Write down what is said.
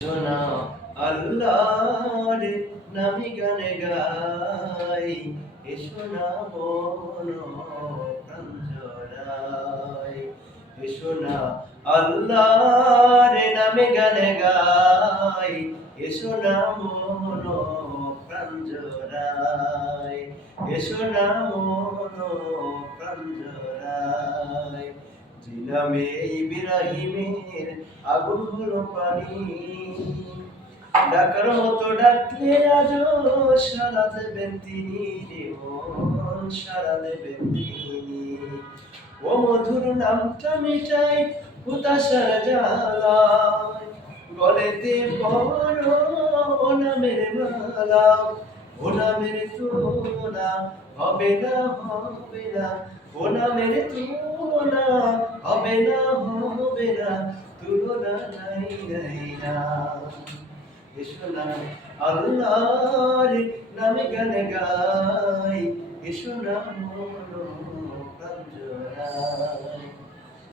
শোনা আল্লাহর নামি গানে গাই, এসো না মন প্রাণ জড়াই। এসো না আল্লাহর নামে গানে গাই, এসো না মন প্রাণ জড়াই। এসো না মন প্রাণ জড়াই। জিনামে ইব্রাহিমের আগুন হলো পানি, ডাকার মতো ডাকলে আজও সাড়া দেবেন তিনি রে মন, সাড়া দেবেন তিনি। ও মধুর নামটা মিটাই হুতাশার জ্বালায়, গলেতে পরো ও নামের মালা। ও নামের তুলনা হবে না, হবে না। ও নামের তুলনা হবে না, হবে না। তুলনা নাই, নাই না। এসো না আল্লাহর নামে গানে গাই, এসো না মন